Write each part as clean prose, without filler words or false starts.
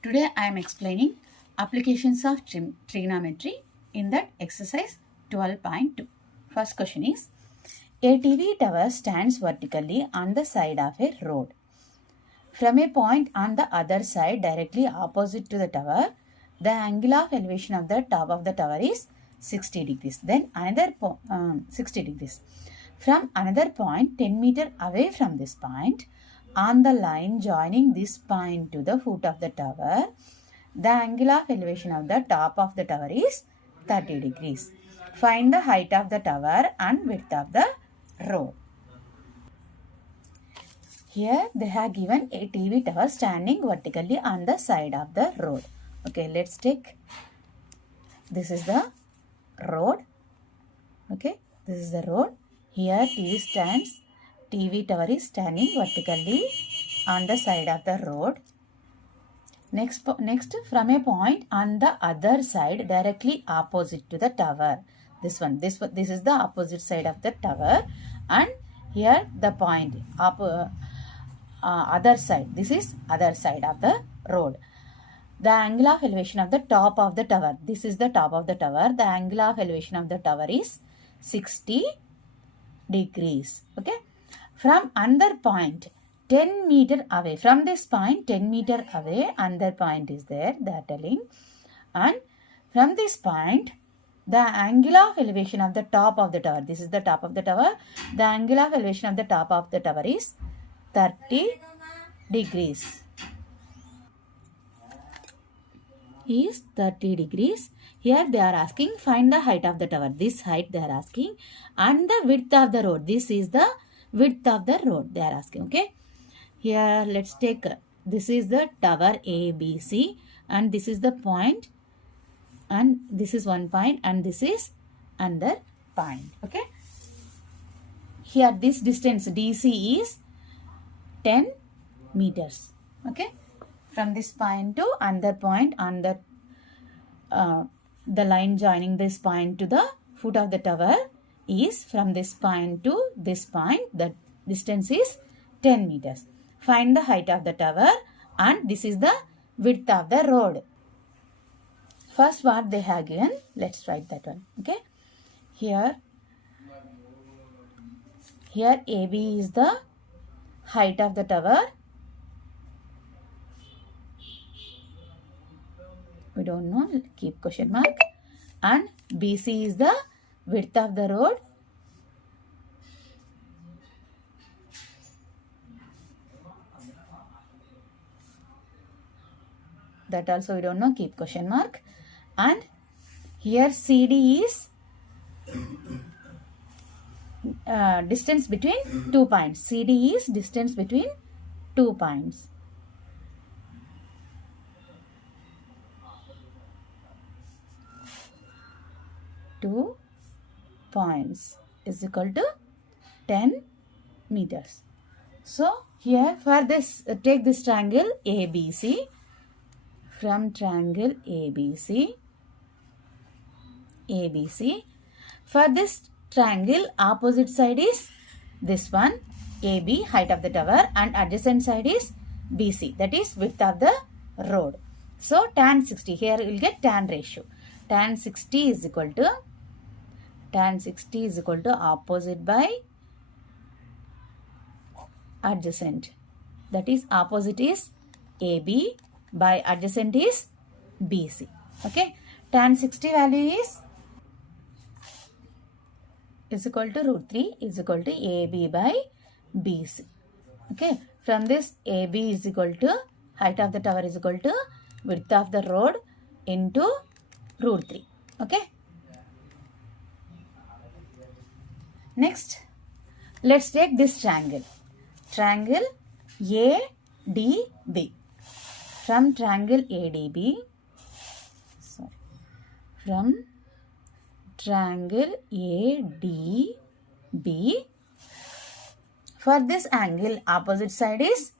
Today I am explaining applications of trigonometry in that exercise 12.2. First question is, a TV tower stands vertically on the side of a road. From a point on the other side directly opposite to the tower, the angle of elevation of the top of the tower is 60 degrees. Then another 60 degrees. From another point 10 meter away from this point, on the line joining this point to the foot of the tower, the angle of elevation of the top of the tower is 30 degrees. Find the height of the tower and width of the road. Here they have given a TV tower standing vertically on the side of the road. Okay, let's take, this is the road. Okay, this is the road. Here TV tower is standing vertically on the side of the road. Next, from a point on the other side directly opposite to the tower. This is the opposite side of the tower, and here the point other side. This is other side of the road. The angle of elevation of the top of the tower. This is the top of the tower. The angle of elevation of the tower is 60 degrees. Okay. From another point 10 meter away. From this point 10 meter away, another point is there. They are telling. And from this point, the angle of elevation of the top of the tower. This is the top of the tower. The angle of elevation of the top of the tower is 30 degrees. Is 30 degrees. Here they are asking find the height of the tower. This height they are asking, and the width of the road. This is the width of the road they are asking. Okay. Here let's take, this is the tower ABC, and this is the point, and this is one point, and this is another point. Okay. Here this distance DC is 10 meters. Okay. From this point to another point on the line joining this point to the foot of the tower is from this point to this point. The distance is 10 meters. Find the height of the tower, and this is the width of the road. First what they have given, let's write that one. Okay. Here AB is the height of the tower. We don't know, keep question mark. And BC is the width of the road. That also we don't know, keep question mark. And here CD is distance between 2 points. CD is distance between 2 points. Two points is equal to 10 meters. So here for this, take this triangle ABC. From triangle ABC, for this triangle opposite side is this one AB, height of the tower, and adjacent side is BC, that is width of the road. So tan 60, here you will get tan ratio. Tan 60 is equal to opposite by adjacent. That is opposite is AB by adjacent is BC. Okay. Tan 60 value is equal to root 3 is equal to AB by BC. Okay. From this, AB is equal to height of the tower is equal to width of the road into root 3. Okay. Next, let's take this triangle. Triangle ADB. From triangle ADB, from triangle ADB, for this angle opposite side is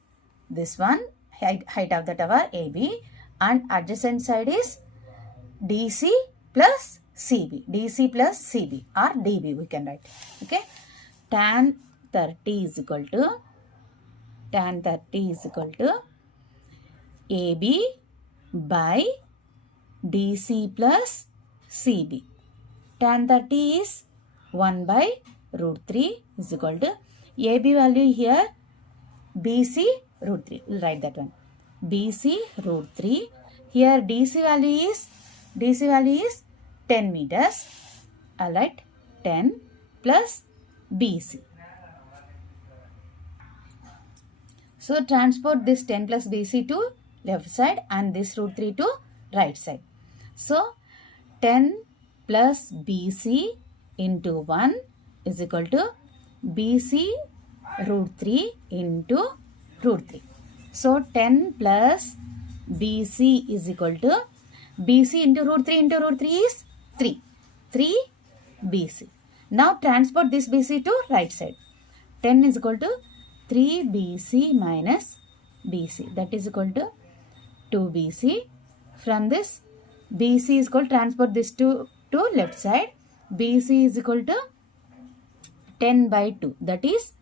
this one, height of the tower AB, and adjacent side is DC plus CB. DC plus CB or DB we can write. Okay. Tan 30 is equal to AB by DC plus CB. Tan 30 is 1 by root 3 is equal to AB value here BC root 3. We'll write that one. BC root 3. Here DC value is 10 meters. I'll write 10 plus BC. So transport this 10 plus BC to left side and this root 3 to right side. So 10 plus BC into 1 is equal to BC root 3 into root 3. So 10 plus BC is equal to BC into root 3 is 3. 3 BC. Now transport this BC to right side. 10 is equal to 3 BC minus BC. That is equal to 2 BC. From this BC is equal to transport this to left side. BC is equal to 10 by 2. That is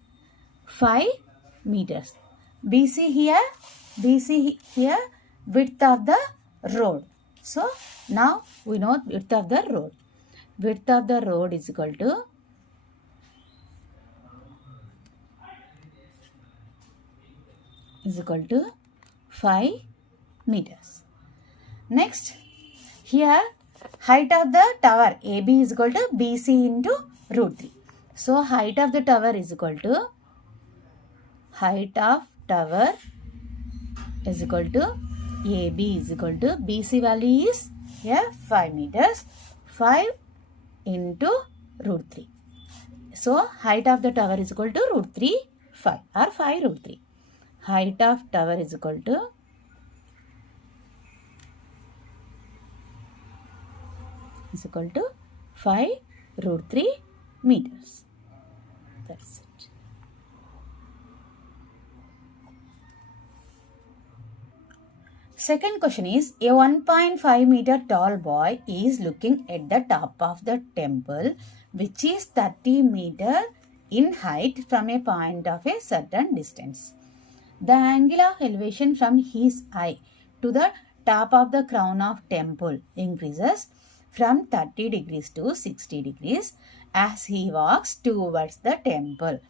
5 meters. BC here width of the road. So now we know width of the road. Width of the road is equal to is equal to 5 meters. Next, here height of the tower AB is equal to BC into root 3. So height of the tower is equal to AB is equal to BC value is here 5 meters. 5 into root 3. So height of the tower is equal to root 3 5 or 5 root 3. Height of tower is equal to is equal to 5 root 3 meters. That's it. Second question is, a 1.5 meter tall boy is looking at the top of the temple which is 30 meter in height from a point of a certain distance. The angle of elevation from his eye to the top of the crown of temple increases from 30 degrees to 60 degrees as he walks towards the temple.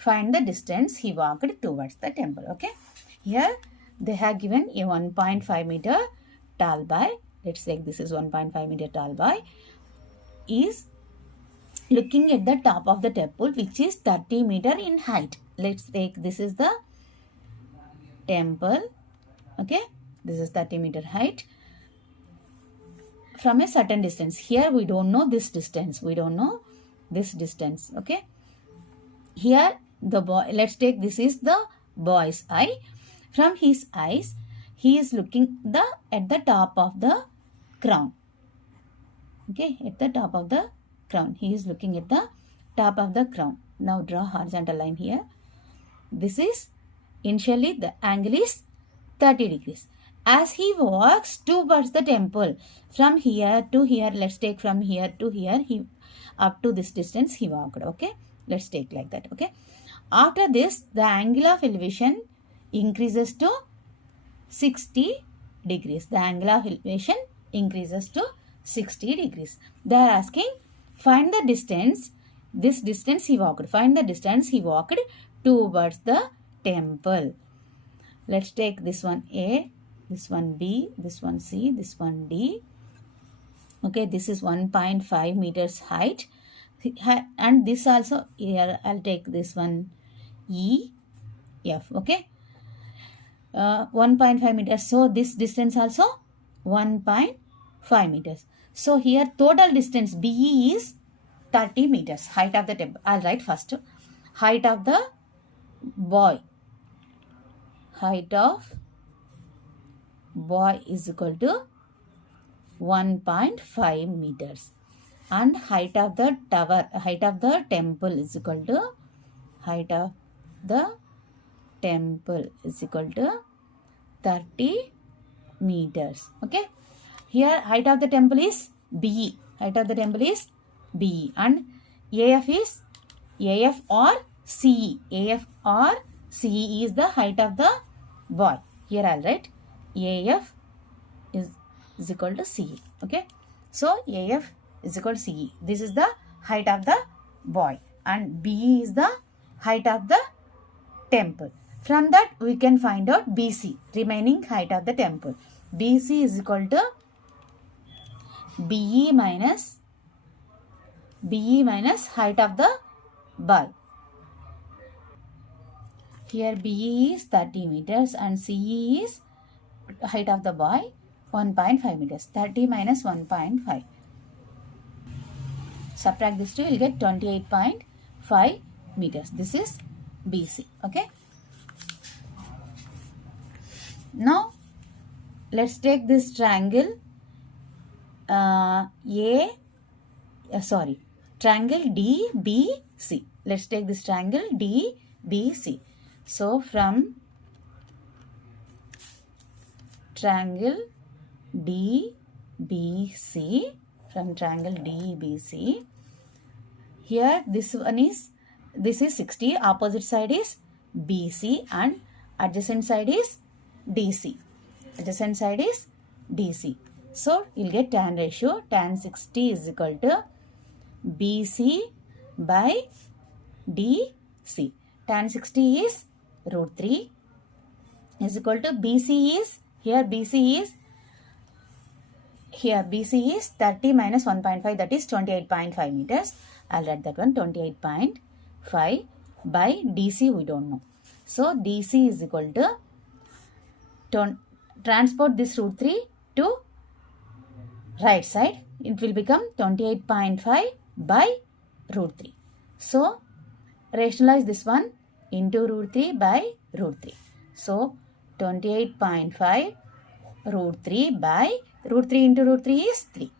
Find the distance he walked towards the temple. Okay. Here they have given a 1.5 meter tall boy. Let's say this is 1.5 meter tall boy is looking at the top of the temple which is 30 meter in height. Let's take this is the temple. Okay. This is 30 meter height from a certain distance. Here we don't know this distance. Okay. Here the boy, let's take this is the boy's eye. From his eyes, he is looking at the top of the crown. Okay, at the top of the crown. He is looking at the top of the crown. Now draw horizontal line here. This is initially the angle is 30 degrees. As he walks towards the temple, from here to here, let's take from here to here, he up to this distance he walked. Okay, let's take like that. Okay, after this, the angle of elevation increases to 60 degrees. The angle of elevation increases to 60 degrees. They are asking, find the distance. This distance he walked. Find the distance he walked towards the temple. Let's take this one A, this one B, this one C, this one D. Okay, this is 1.5 meters height. And this also, here I'll take this one E, F. Okay. 1.5 meters. So this distance also 1.5 meters. So here total distance BE is 30 meters. Height of the temple. I'll write first. Height of the boy. Height of boy is equal to 1.5 meters. And height of the tower, height of the temple is equal to height of the temple is equal to 30 meters. Okay. Here height of the temple is BE. Height of the temple is BE. And AF is AF or CE. AF or CE is the height of the boy. Here I'll write AF is equal to CE. Okay. So AF is equal to CE. This is the height of the boy and BE is the height of the temple. From that we can find out BC, remaining height of the temple. BC is equal to BE minus height of the boy. Here BE is 30 meters and CE is height of the boy 1.5 meters. 30 minus 1.5. Subtract this two, you will get 28.5 meters. This is BC. Okay. Now let's take this triangle triangle DBC. Let's take this triangle DBC. So from triangle DBC, here this is 60, opposite side is BC and adjacent side is DC. So you'll get tan ratio, tan 60 is equal to BC by DC. Tan 60 is root 3 is equal to BC is, BC is 30 minus 1.5, that is 28.5 meters. I'll write that one, 28.5 by DC we don't know. So DC is equal to, transport this root 3 to right side, it will become 28.5 by root 3. So rationalize this one into root 3 by root 3. So 28.5 root 3 by root 3 into root 3 is 3.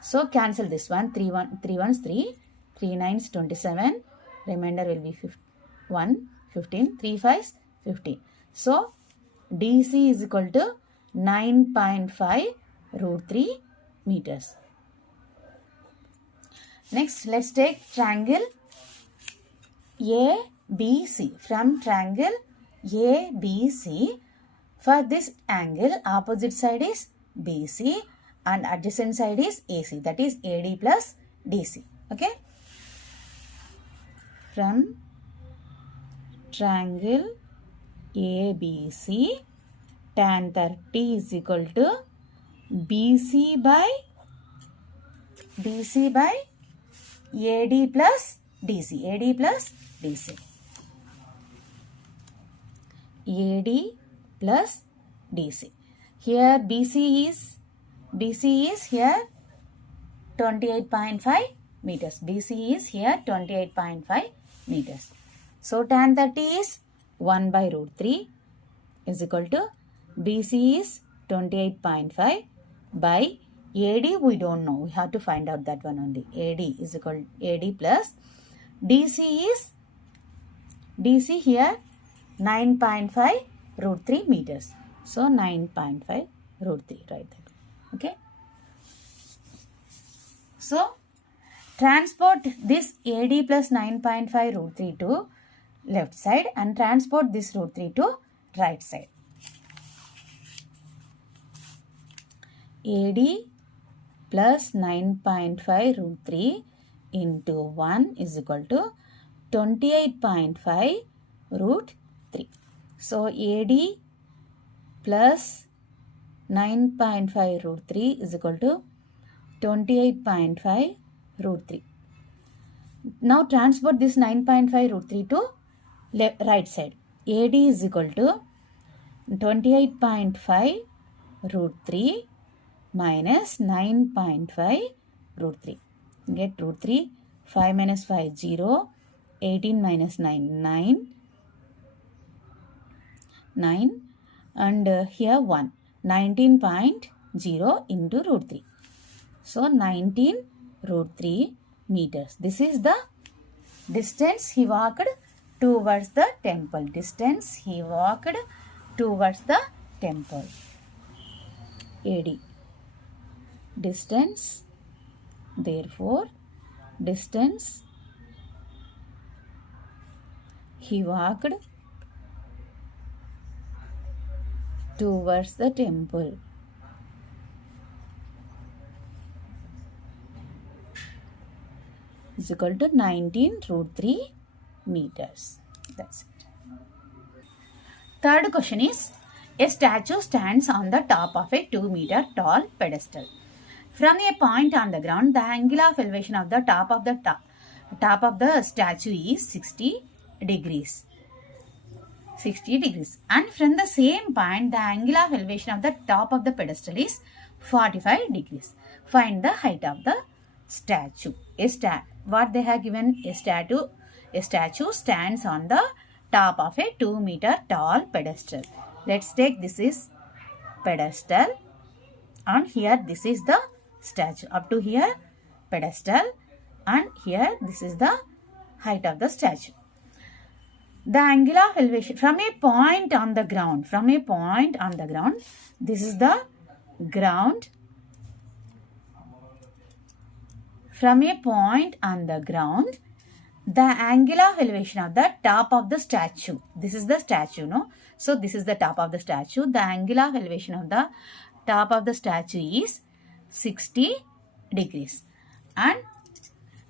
So cancel this one, 3 ones 3, 3 nines 27, remainder will be 1, 15, 3 fives 15. So DC is equal to 9.5 root 3 meters. Next, let's take triangle ABC. From triangle ABC, for this angle, opposite side is BC and adjacent side is AC, that is AD plus DC. Okay. From triangle ABC, tan 30 is equal to BC by AD plus DC. AD plus DC. Here BC is here 28.5 meters. BC is here 28.5 meters. So tan 30 is 1 by root 3 is equal to BC is 28.5 by AD we don't know. We have to find out that one only. AD is equal to AD plus DC is here 9.5 root 3 meters. So 9.5 root 3 right there. Okay. So transport this AD plus 9.5 root 3 to left side and transport this root 3 to right side. AD plus 9.5 root 3 into 1 is equal to 28.5 root 3. So AD plus 9.5 root 3 is equal to 28.5 root 3. Now transport this 9.5 root 3 to right side. AD is equal to 28.5 root 3 minus 9.5 root 3. Get root 3. 5 minus 5, 0. 18 minus 9, 9. And here 1. 19.0 into root 3. So 19 root 3 meters. This is the distance he walked towards the temple. Distance he walked towards the temple. AD. Distance. Therefore, distance he walked towards the temple. is equal to 19 root 3 meters. That's it. Third question is, a statue stands on the top of a 2-meter tall pedestal. From a point on the ground, the angle of elevation of the top of the statue is 60 degrees. 60 degrees. And from the same point, the angle of elevation of the top of the pedestal is 45 degrees. Find the height of the statue. What they have given, a statue stands on the top of a 2-meter tall pedestal. Let's take this is pedestal, and here this is the statue. Up to here pedestal, and here this is the height of the statue. The angle of elevation from a point on the ground, this is the ground. From a point on the ground, the angle of elevation of the top of the statue. This is the statue, no? So this is the top of the statue. The angle of elevation of the top of the statue is 60 degrees. And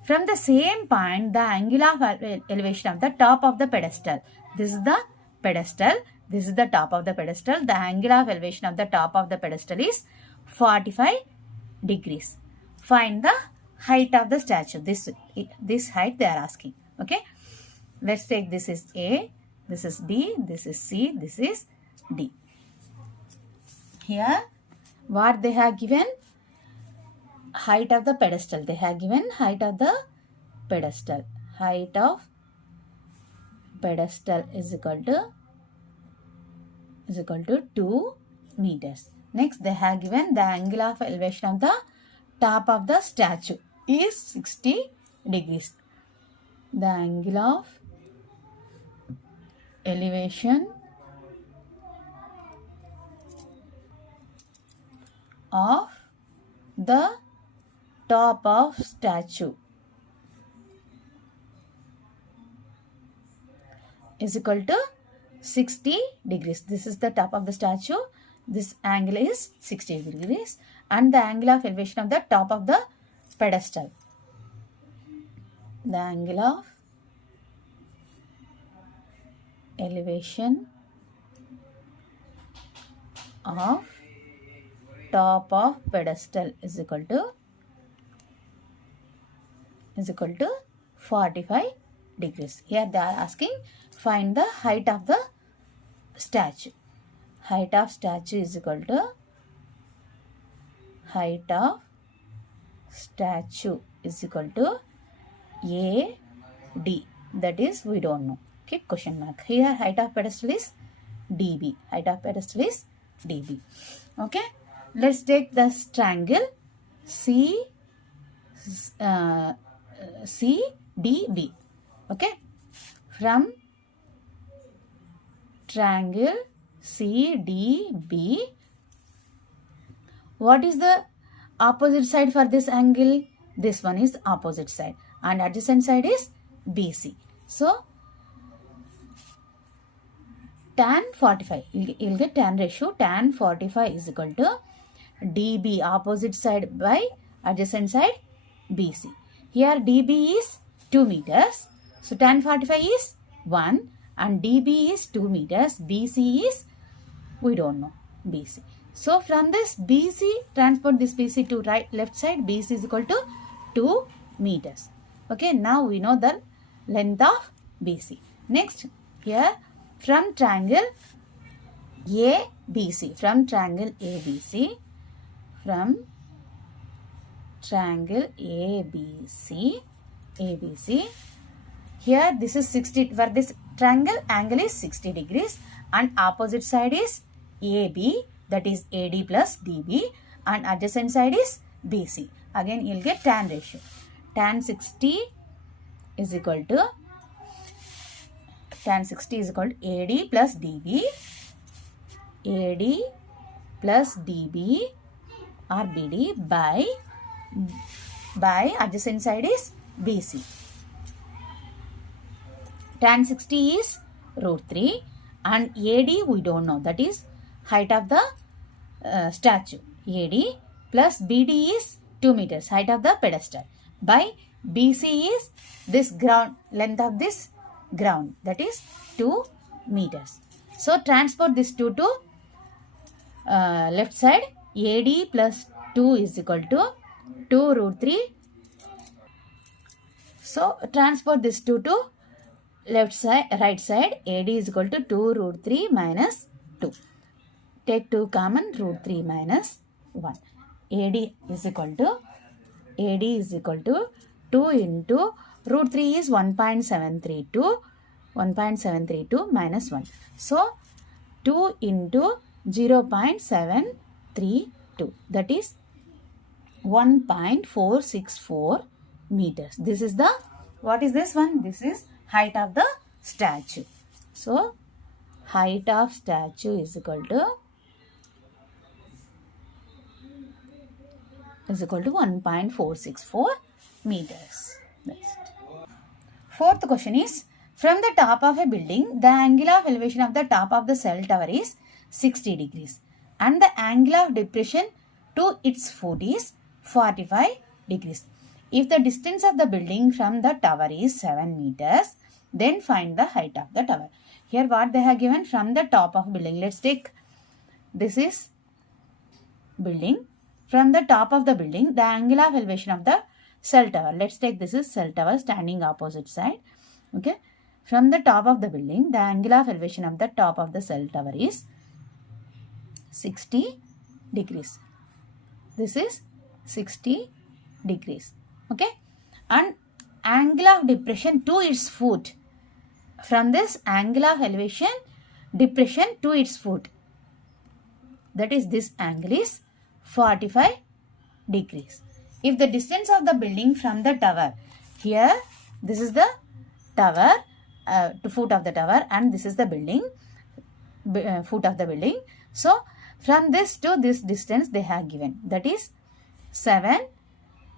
from the same point, the angle of elevation of the top of the pedestal. This is the pedestal. This is the top of the pedestal. The angle of elevation of the top of the pedestal is 45 degrees. Find the height of the statue. This height they are asking. Okay. Let's take this is A, this is B, this is C, this is D. Here, what they have given? Height of the pedestal. They have given height of the pedestal. Height of pedestal is equal to 2 meters. Next, they have given the angle of elevation of the top of the statue is 60 degrees. The angle of elevation of the top of statue is equal to 60 degrees. This is the top of the statue. This angle is 60 degrees. And the angle of elevation of the top of the pedestal. The angle of elevation of top of pedestal is equal to 45 degrees. Here they are asking, find the height of the statue. Height of statue is equal to height of statue is equal to AD. That is, we don't know. Okay, question mark. Here height of pedestal is dB. Height of pedestal is dB. Okay, let's take this triangle CDB. Okay, from triangle CDB, what is the opposite side for this angle? This one is opposite side, and adjacent side is BC. So tan 45, you'll get tan ratio. Tan 45 is equal to DB, opposite side, by adjacent side BC. Here DB is 2 meters. So tan 45 is 1 and DB is 2 meters. BC is, we don't know, BC. So from this BC, transport this BC to left side. BC is equal to 2 meters. Okay, now we know the length of BC. Next, here from triangle ABC, ABC, here this is 60, for this triangle angle is 60 degrees and opposite side is AB, that is AD plus DB, and adjacent side is BC. Again you'll get tan ratio. Tan 60 is equal to AD plus DB, AD plus DB or BD by adjacent side is BC. Tan 60 is root 3 and AD we don't know, that is height of the statue. AD plus BD is 2 meters, height of the pedestal, by BC is this ground, length of this ground, that is 2 meters. So transport this 2 to left side. AD plus 2 is equal to 2 root 3. So transport this 2 to left side, right side. AD is equal to 2 root 3 minus 2. Take 2 common, root 3 minus 1. AD is equal to 2 into root 3 is 1.732 minus 1. So 2 into 0.732, that is 1.464 meters. This is the, what is this one? This is height of the statue. So height of statue is equal to 1.464 meters. Next. Fourth question is, from the top of a building, the angle of elevation of the top of the cell tower is 60 degrees and the angle of depression to its foot is 45 degrees. If the distance of the building from the tower is 7 meters, then find the height of the tower. Here what they have given, from the top of building. Let's take, this is building. From the top of the building, the angle of elevation of the cell tower. Let's take, this is cell tower standing opposite side. Okay. From the top of the building, the angle of elevation of the top of the cell tower is 60 degrees. This is 60 degrees. Okay. And angle of depression to its foot. From this angle of elevation, depression to its foot, that is, this angle is 45 degrees. If the distance of the building from the tower, here this is the tower, to foot of the tower, and this is the building, foot of the building. So from this to this distance they have given, that is 7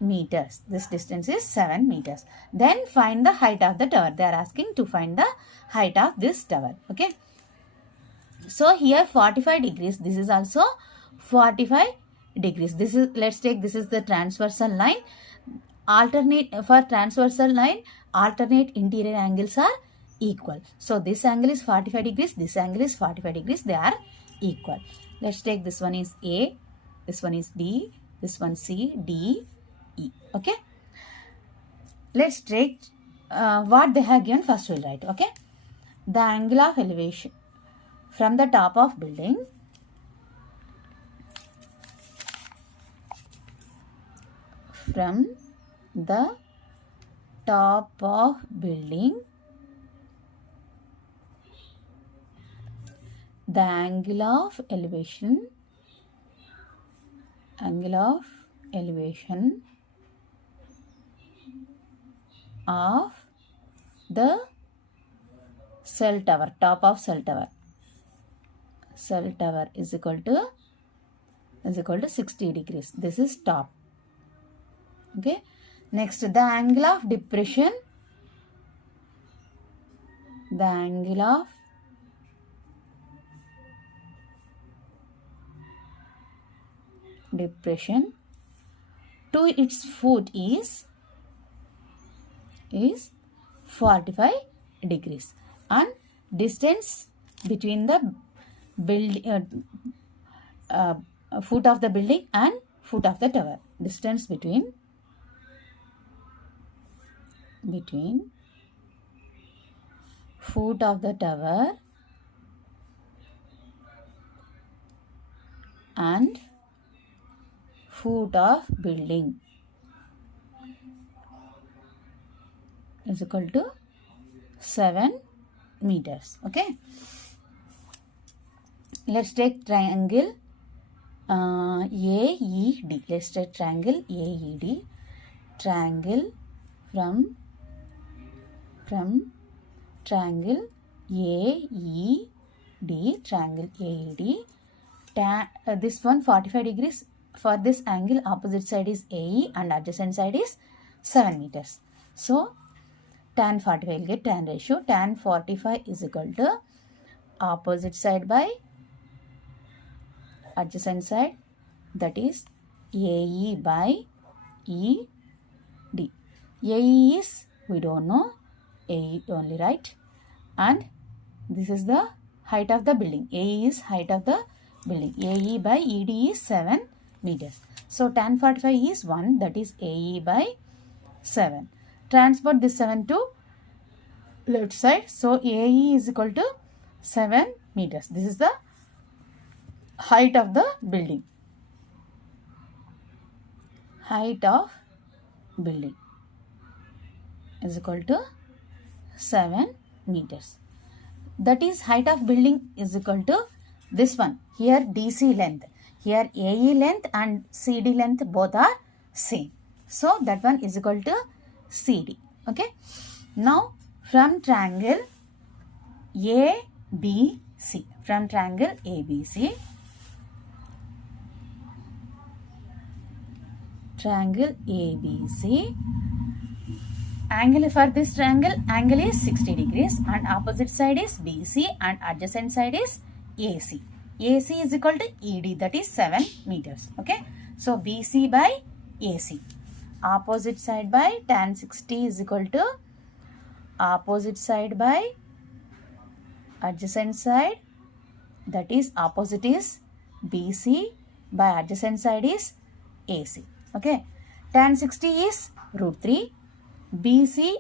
meters. This distance is 7 meters. Then find the height of the tower. They are asking to find the height of this tower. Okay. So here 45 degrees. This is also 45 degrees. This is, let's take, this is the transversal line. Alternate, for transversal line, alternate interior angles are equal. So this angle is 45 degrees. This angle is 45 degrees. They are equal. Let's take, this one is A, this one is B, this one C, D, E. Okay. Let's take what they have given. First we'll write. Okay. The angle of elevation from the top of building, from the top of building, the angle of elevation of the cell tower, top of cell tower is equal to 60 degrees. This is top. Okay. Next, the angle of depression, to its foot is 45 degrees, and distance between the foot of the building and foot of the tower, distance between foot of the tower and foot of building is equal to 7 meters. Okay. Let's take triangle AED. Let's take triangle AED. Triangle from triangle AED. Triangle AED. This one 45 degrees. For this angle, opposite side is AE and adjacent side is 7 meters. So tan 45 will get tan ratio. Tan 45 is equal to opposite side by adjacent side, that is AE by ED. AE is, we don't know, AE only, right? And this is the height of the building. AE is height of the building. AE by ED is 7 meters. So tan 45 is 1, that is AE by 7. Transport this 7 to left side. So AE is equal to 7 meters. This is the height of the building. Height of building is equal to 7 meters. That is, height of building is equal to this one. Here DC length. Here AE length and CD length both are same. So that one is equal to CD. Okay. Now from triangle ABC. From triangle ABC. Triangle ABC. Angle for this triangle, angle is 60 degrees and opposite side is BC and adjacent side is AC. AC is equal to ED, that is 7 meters. Okay. So BC by AC. Opposite side by tan 60 is equal to opposite side by adjacent side, that is opposite is BC by adjacent side is AC. Okay. Tan 60 is root 3. BC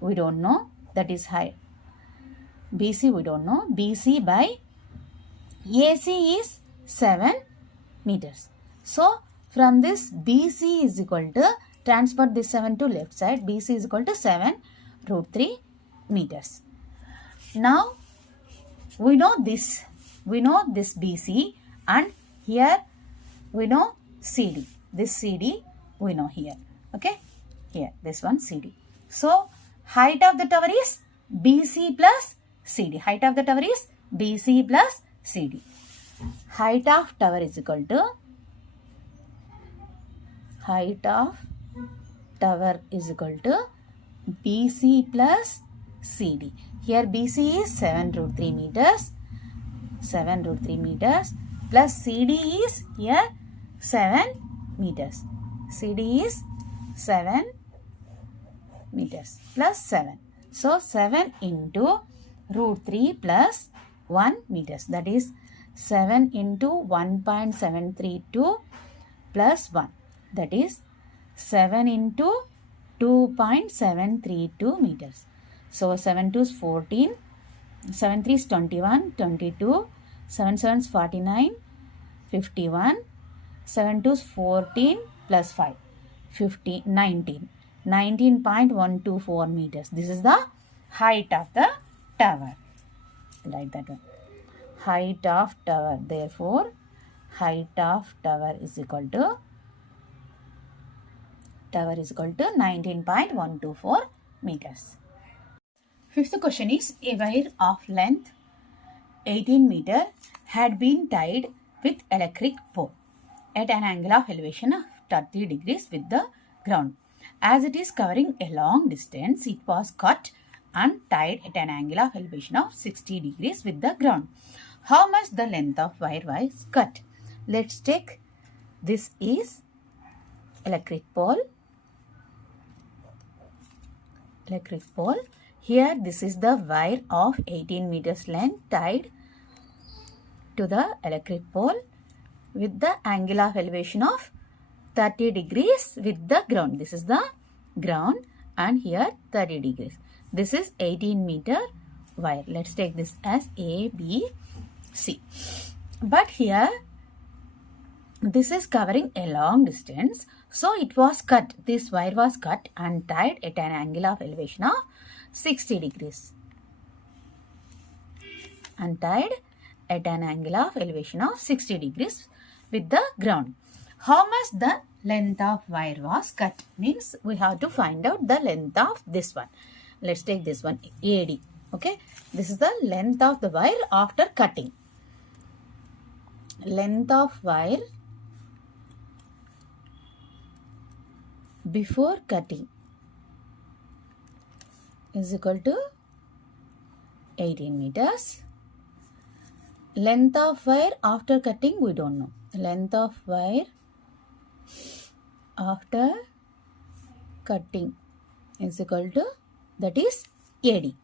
we don't know, that is high. BC we don't know. BC by AC is 7 meters. So from this BC is equal to, transfer this 7 to left side, BC is equal to 7 root 3 meters. Now we know this BC and here we know CD. This CD we know here. Okay. Here, this one CD. So, height of the tower is BC plus CD. Height of the tower is BC plus CD. Height of tower is equal to, height of tower is equal to BC plus CD. Here BC is 7 root 3 meters. 7 root 3 meters plus CD is here 7 meters. CD is 7 meters plus 7. So 7 into root 3 plus 1 meters, that is 7 into 1.732 plus 1, that is 7 into 2.732 meters. So 7 2 is 14, 7 3 is 21, 22, 7 7 is 49, 51, 7 2 is 14 plus 5, 50, 19. 19.124 meters. This is the height of the tower. Like that one. Height of tower. Therefore, height of tower is equal to 19.124 meters. Fifth question is, a wire of length 18 meter had been tied with electric pole at an angle of elevation of 30 degrees with the ground. As it is covering a long distance, it was cut and tied at an angle of elevation of 60 degrees with the ground. How much the length of wire was cut? Let's take, this is electric pole. Here this is the wire of 18 meters length tied to the electric pole with the angle of elevation of 30 degrees with the ground. This is the ground and here 30 degrees. This is 18 meter wire. Let's take this as A, B, C. But here this is covering a long distance. So it was cut. This wire was cut and tied at an angle of elevation of 60 degrees. And tied at an angle of elevation of 60 degrees with the ground. How much the length of wire was cut? Means we have to find out the length of this one. Let's take this one, AD. Okay. This is the length of the wire after cutting. Length of wire before cutting is equal to 18 meters. Length of wire after cutting we don't know. Length of wire after cutting is equal to, that is AD.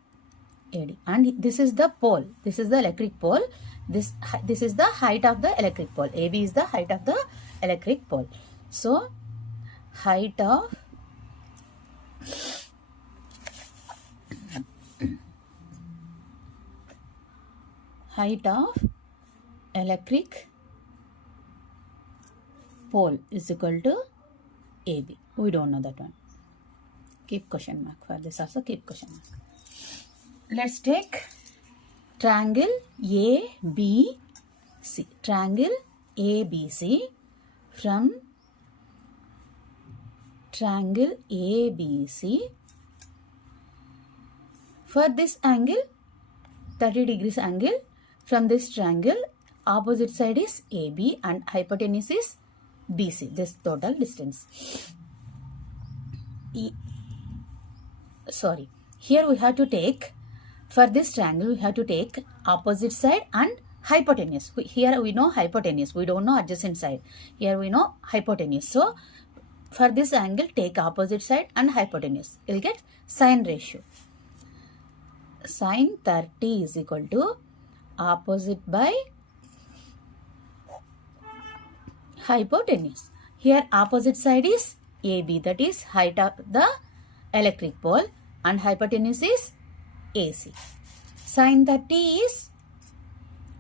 And this is the pole, this is the electric pole, this is the height of the electric pole. AB is the height of the electric pole. So height of electric pole is equal to AB. We don't know that one. Keep question mark for this also, keep question mark. Let's take triangle ABC. Triangle ABC. From triangle ABC, for this angle 30 degrees angle, from this triangle opposite side is AB and hypotenuse is BC, this total distance. Here we have to take, for this triangle we have to take opposite side and hypotenuse. Here we know hypotenuse, we don't know adjacent side. Here we know hypotenuse. So for this angle take opposite side and hypotenuse. You'll get sine ratio. Sine 30 is equal to opposite by hypotenuse. Here opposite side is AB, that is height of the electric pole, and hypotenuse is AC. Sine 30 is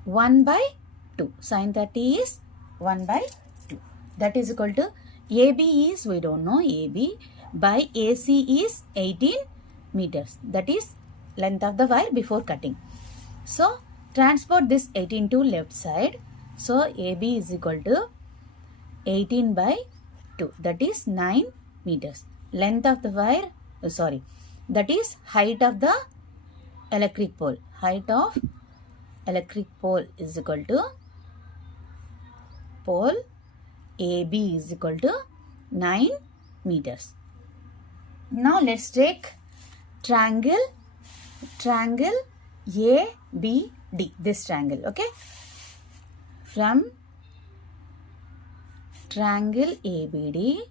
1 by 2. Sine 30 is 1 by 2. That is equal to AB is, we don't know, AB by AC is 18 meters. That is length of the wire before cutting. So transport this 18 to left side. So AB is equal to 18 by 2. That is 9 meters. Length of the wire, that is height of the electric pole. Height of electric pole is equal to pole AB is equal to 9 meters. Now let's take triangle ABD, this triangle, okay? From triangle ABD,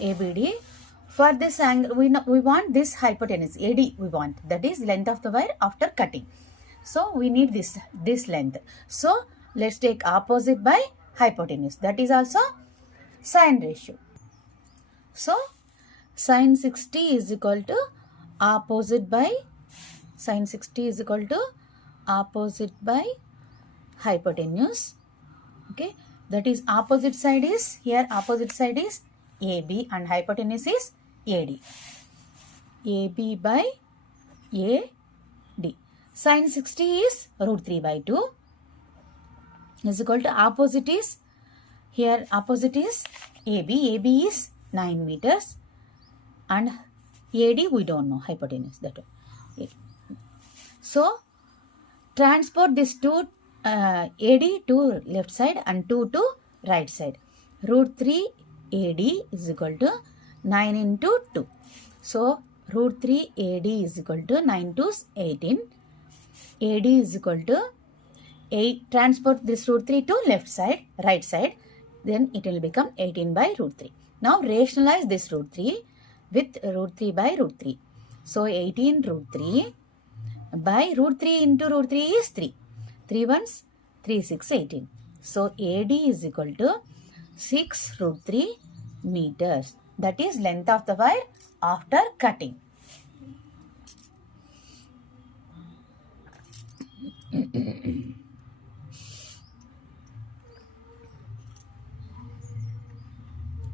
ABD, for this angle we want this hypotenuse AD, we want, that is length of the wire after cutting. So we need this length. So let's take opposite by hypotenuse, that is also sine ratio. So sine 60 is equal to opposite by, sine 60 is equal to opposite by hypotenuse, okay? That is opposite side is, here opposite side is AB and hypotenuse is AD. AB by AD. Sine 60 is root 3 by 2 is equal to opposite is, here opposite is AB. AB is 9 meters and AD we don't know, hypotenuse, that one. So transport this 2 AD to left side and 2 to right side. Root 3 AD is equal to 9 into 2. So root 3 AD is equal to 9 to 18. AD is equal to 8. Transport this root 3 to left side, right side. Then it will become 18 by root 3. Now rationalize this root 3 with root 3 by root 3. So 18 root 3 by root 3 into root 3 is 3. 3 ones, 3 6, 18. So AD is equal to 6 root 3 meters. That is length of the wire after cutting.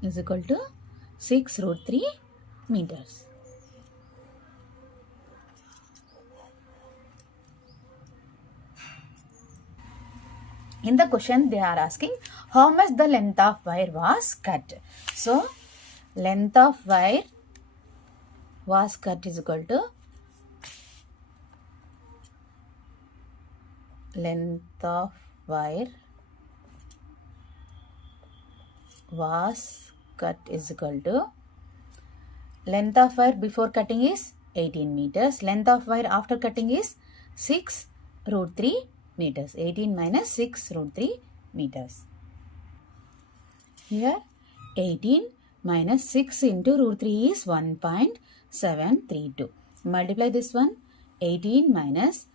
Is equal to 6 root 3 meters. In the question they are asking how much the length of wire was cut. So length of wire was cut is equal to length of wire was cut is equal to length of wire before cutting is 18 meters. Length of wire after cutting is 6 root 3 meters. 18 minus 6 root 3 meters. Here 18 minus 6 into root 3 is 1.732. Multiply this one. 18 minus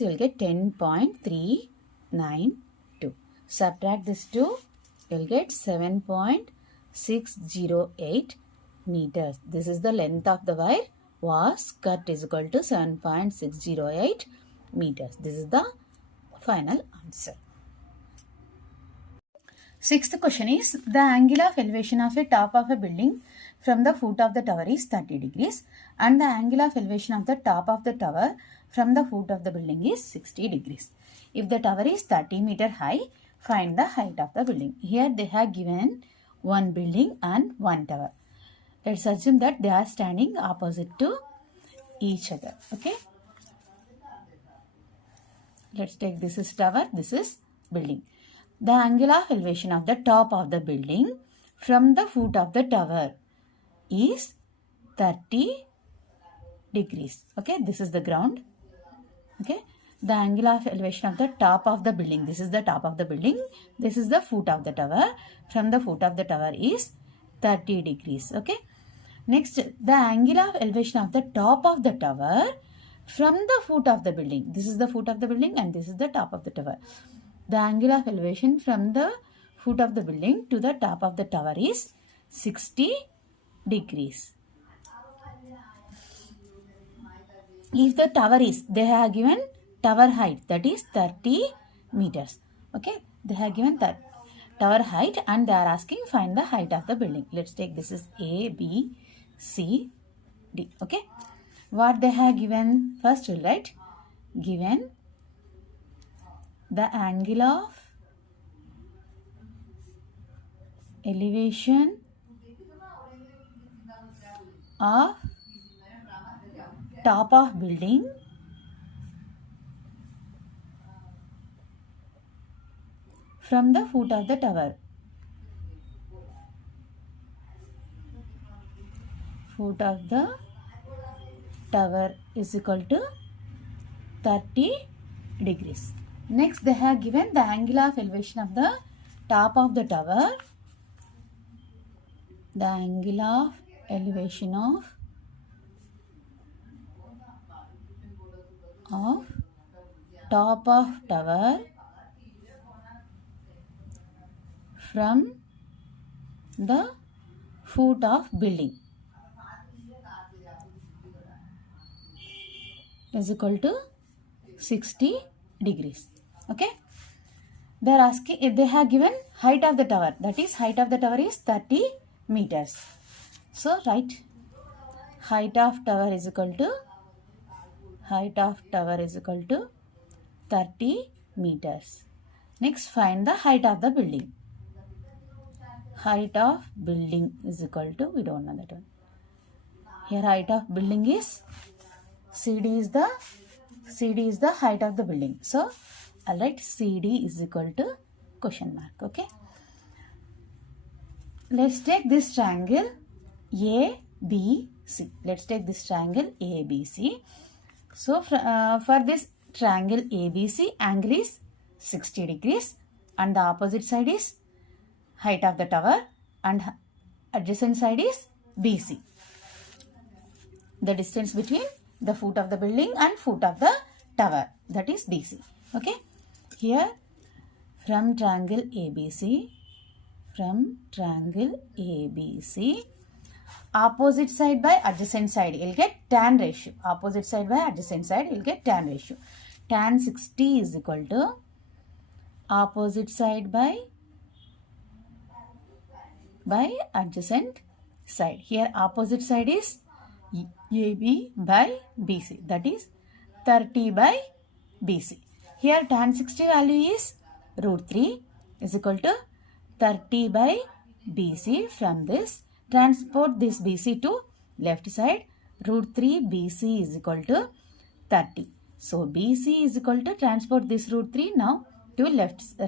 you will get 10.392. Subtract this 2, you will get 7.608 meters. This is the length of the wire was cut is equal to 7.608 meters. This is the final answer. Sixth question is, the angle of elevation of a top of a building from the foot of the tower is 30 degrees and the angle of elevation of the top of the tower from the foot of the building is 60 degrees. If the tower is 30 meter high, find the height of the building. Here they have given one building and one tower. Let's assume that they are standing opposite to each other. Okay. Let's take this is tower, this is building. The angle of elevation of the top of the building from the foot of the tower is 30 degrees. Okay, this is the ground. Okay, the angle of elevation of the top of the building. This is the top of the building. This is the foot of the tower. From the foot of the tower is 30 degrees. Okay. Next, the angle of elevation of the top of the tower from the foot of the building. This is the foot of the building and this is the top of the tower. The angle of elevation from the foot of the building to the top of the tower is 60 degrees. If the tower is, they have given tower height, that is 30 meters. Okay, they have given that tower height and they are asking find the height of the building. Let's take this is A, B, C, D. Okay, what they have given, first we'll write given the angle of elevation of top of building from the foot of the tower. Foot of the tower is equal to 30 degrees. Next, they have given the angle of elevation of the top of the tower. The angle of elevation of top of tower from the foot of building is equal to 60 degrees. Okay, they are asking if they have given height of the tower, that is height of the tower is 30 meters. So write height of tower is equal to 30 meters. Next, find the height of the building. Height of building is equal to, we don't know that one. Here height of building is CD is the height of the building. So I'll write CD is equal to question mark. Okay. Let's take this triangle ABC. Let's take this triangle ABC. So for this triangle ABC, angle is 60 degrees and the opposite side is height of the tower and adjacent side is BC. The distance between the foot of the building and foot of the tower, that is BC. Okay. Here from triangle ABC, opposite side by adjacent side, you'll get tan ratio. Opposite side by adjacent side, you'll get tan ratio. Tan 60 is equal to opposite side by adjacent side. Here opposite side is AB by BC, that is 30 by BC. Here tan 60 value is root 3 is equal to 30 by BC. From this, transport this BC to left side. Root 3 BC is equal to 30. So BC is equal to, transport this root 3 now to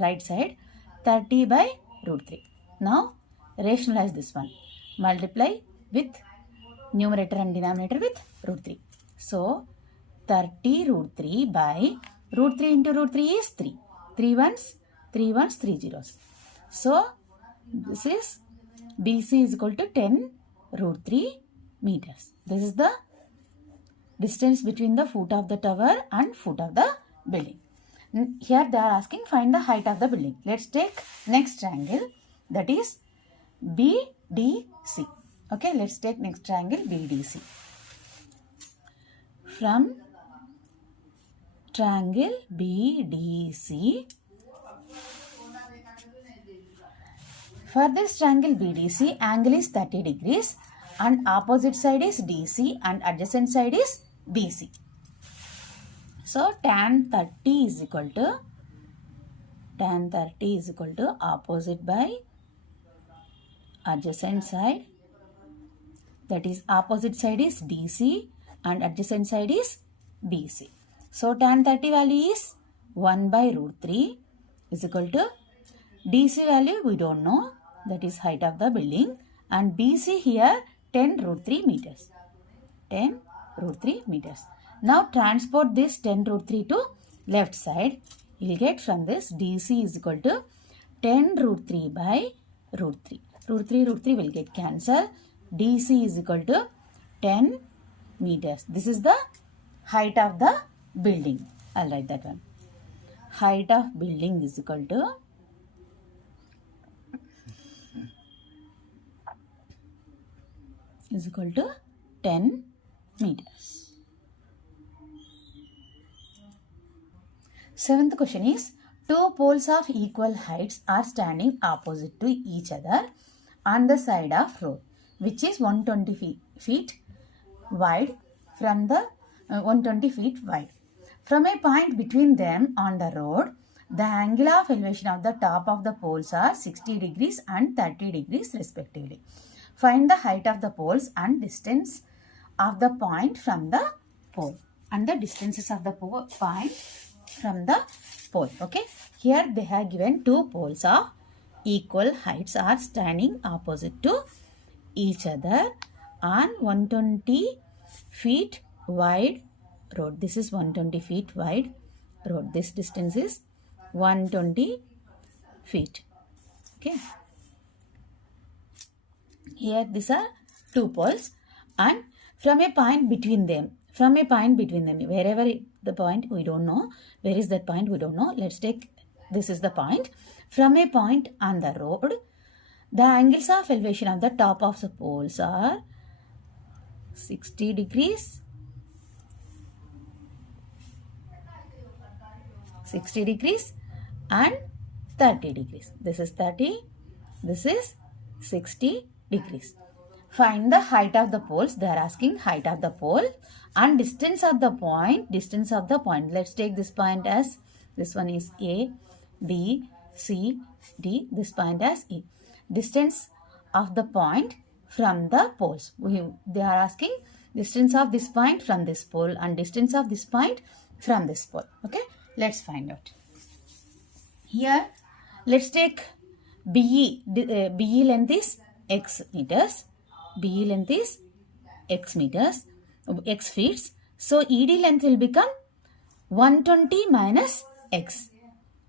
right side, 30 by root 3. Now rationalize this one. Multiply with numerator and denominator with root 3. So 30 root 3 by root 3 into root 3 is 3. 3 ones, 3 ones, 3 zeros. So This is BC is equal to 10 root 3 meters. This is the distance between the foot of the tower and foot of the building. Here they are asking find the height of the building. Let's take next triangle, that is BDC. Okay, let's take next triangle BDC. From triangle BDC, for this triangle BDC, angle is 30 degrees and opposite side is DC and adjacent side is BC. So tan 30 is equal to opposite by adjacent side, that is opposite side is DC and adjacent side is BC. So tan 30 value is 1 by root 3 is equal to DC value we don't know, that is height of the building, and BC here 10 root 3 meters. 10 root 3 meters. Now transport this 10 root 3 to left side. You will get from this DC is equal to 10 root 3 by root 3. Root 3 will get cancelled. DC is equal to 10 meters. This is the height of the building. I'll write that one. Height of building is equal to is equal to 10 meters. Seventh question is, two poles of equal heights are standing opposite to each other on the side of road, which is 120 feet wide from the 120 feet wide. From a point between them on the road, the angle of elevation of the top of the poles are 60 degrees and 30 degrees respectively. Find the height of the poles and distance of the point from the pole, and the distances of the point from the pole. Okay, here they have given two poles of equal heights are standing opposite to each other on 120 feet wide road. This is 120 feet wide road. This distance is 120 feet. Okay, here these are two poles, and from a point between them, wherever the point we don't know, where is that point we don't know. Let's take this is the point. From a point on the road, the angles of elevation of the top of the poles are 60 degrees, 60 degrees and 30 degrees. This is 30, this is 60 degrees. Find the height of the poles. They are asking height of the pole and distance of the point. Let's take this point as, this one is A, B, C, D. This point as E. Distance of the point from the poles. They are asking distance of this point from this pole and distance of this point from this pole. Okay, let's find out. Here, let's take BE. BE length is X meters. BE length is X meters, X feet. So ED length will become 120 minus X.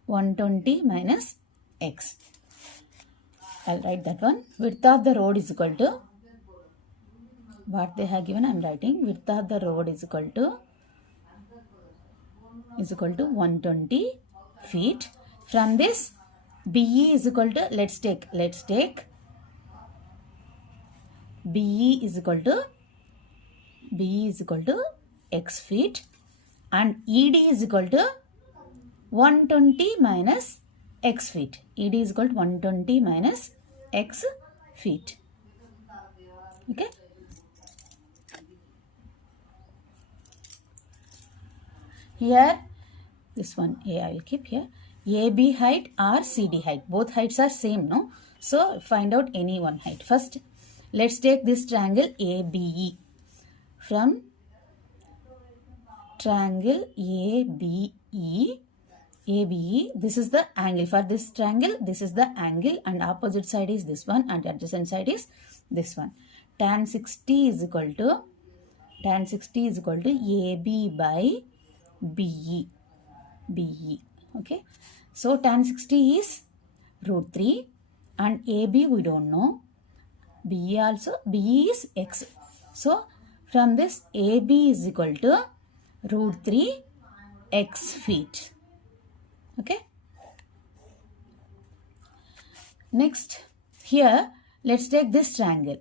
120 minus X. I'll write that one. Width of the road is equal to, what they have given I am writing. Width of the road is equal to 120 feet. From this, BE is equal to, let's take BE is equal to X feet, and ED is equal to 120 minus X feet. ED is equal to 120 minus X feet. Okay. Here, this one A I will keep here. AB height or CD height. Both heights are same, no? So, find out any one height. First, let's take this triangle ABE. From triangle ABE, this is the angle. For this triangle, this is the angle, and opposite side is this one and adjacent side is this one. Tan 60 is equal to AB by BE. Okay. So tan 60 is root 3 and AB we don't know. BE also, BE is x. So from this AB is equal to root 3 x feet. Okay. Next, here let's take this triangle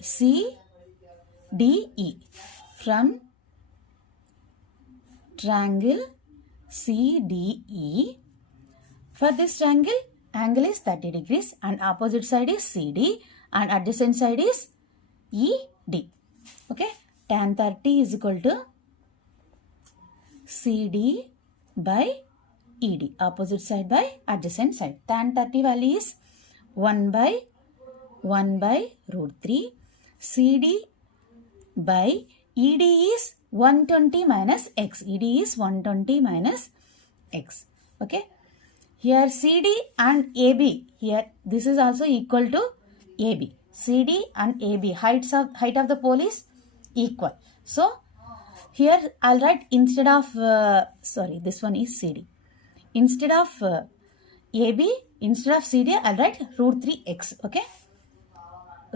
CDE. From triangle CDE, for this triangle, angle is 30 degrees and opposite side is CD and adjacent side is ED. Okay, tan 30 is equal to CD by ED, opposite side by adjacent side. Tan 30 value is 1 by root 3. CD by ED is 120 minus x. ED is 120 minus x. Okay. Here CD and AB. Here this is also equal to AB. CD and AB. Height of the pole is equal. So here I'll write instead of this one is CD. Instead of AB, instead of CD, I'll write root 3x. Okay.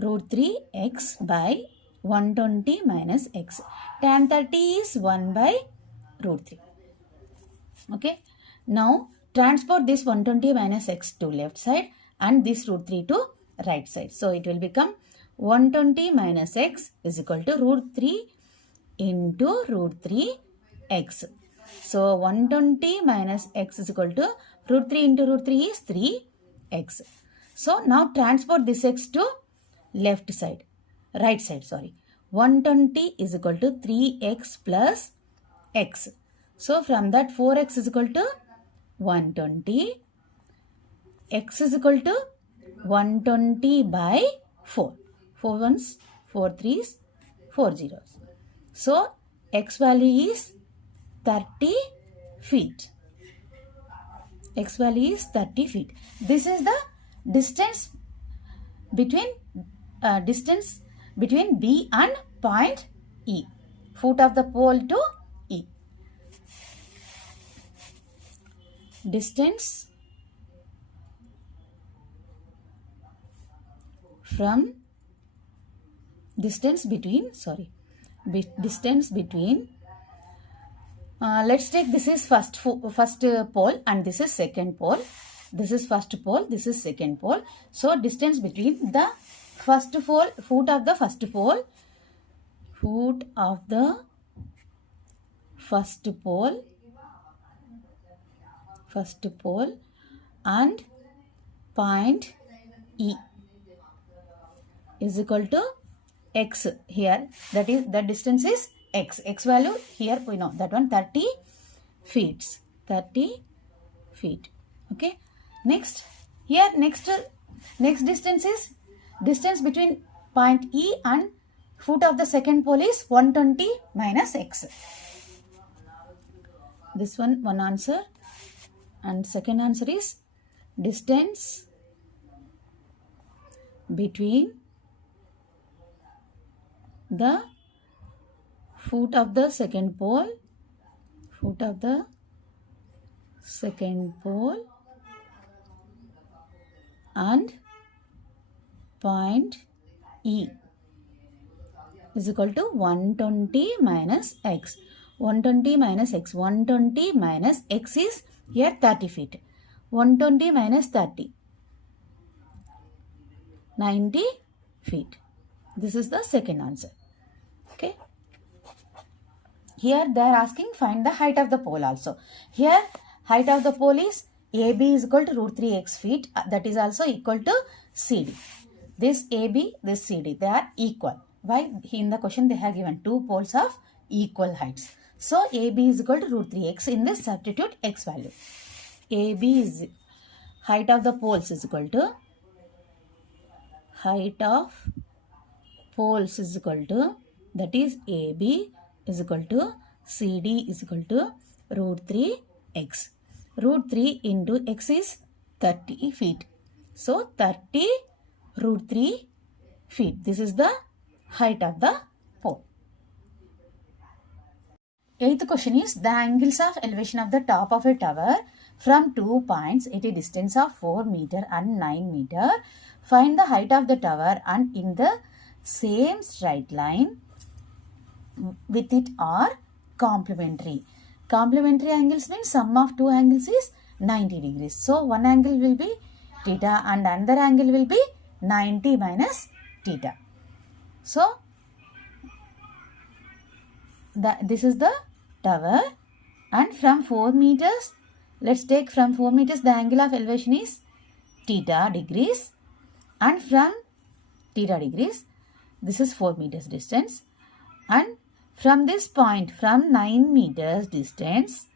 Root 3x by 120 minus x. Tan 30 is 1 by root 3. Okay. Now transport this 120 minus x to left side and this root 3 to right side. So it will become 120 minus x is equal to root 3 into root 3x. So 120 minus x is equal to root 3 into root 3 is 3x. So now transport this x to left side, right side, sorry. 120 is equal to 3x plus x. So from that 4x is equal to 120. X is equal to 120 by 4. 4 ones, 4 threes, 4 zeros. So x value is 30 feet. X value is 30 feet. This is the distance between B and point E. Foot of the pole to E. Distance from distance between let's take this is first pole and this is second pole. This is first pole, this is second pole. So distance between the foot of the first pole and point E is equal to x. Here that is the distance is x. X value here we know that one 30 feet. 30 feet. Okay. Next here next distance is distance between point E and foot of the second pole is 120 minus x. This one answer, and second answer is distance between the foot of the second pole and point E is equal to 120 minus x. 120 minus x. 120 minus x is here 30 feet. 120 minus 30. 90 feet. This is the second answer. Okay. Here they are asking find the height of the pole also. Here height of the pole is AB is equal to root 3x feet. That is also equal to CD. This AB, this CD, they are equal. Why? In the question they have given two poles of equal heights. So AB is equal to root 3x. In this substitute x value. AB is height of the poles is equal to height of poles is equal to, that is AB is equal to CD is equal to root 3x. Root 3 into x is 30 feet. So 30 root 3 feet. This is the height of the pole. Eighth question is the angles of elevation of the top of a tower from 2 points at a distance of 4 meter and 9 meter. Find the height of the tower and in the same straight line with it are complementary. Complementary angles means sum of two angles is 90 degrees. So one angle will be theta and another angle will be 90 minus theta. So this is the tower, and from 4 meters, let's take from 4 meters the angle of elevation is theta degrees, and from theta degrees this is 4 meters distance, and from this point from 9 meters distance